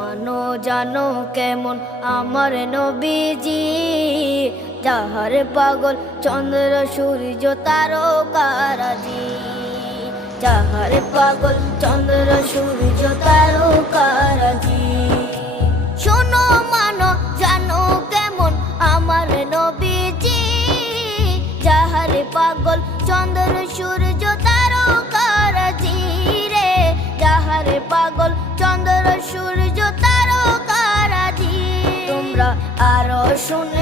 মানো জানো কেমন আমার নবীজি, যাহার পাগল চন্দ্র সূর্য তারকারাজি, যাহার পাগল চন্দ্র সূর্য তারকারাজি। শোনো মানো জানো কেমন আমার নবীজি, যাহার পাগল চন্দ্র সূর্য তারকারাজি রে, যাহার পাগল চন্দ্র সূর্য তারকারাজি। তোমরা আরো শুনে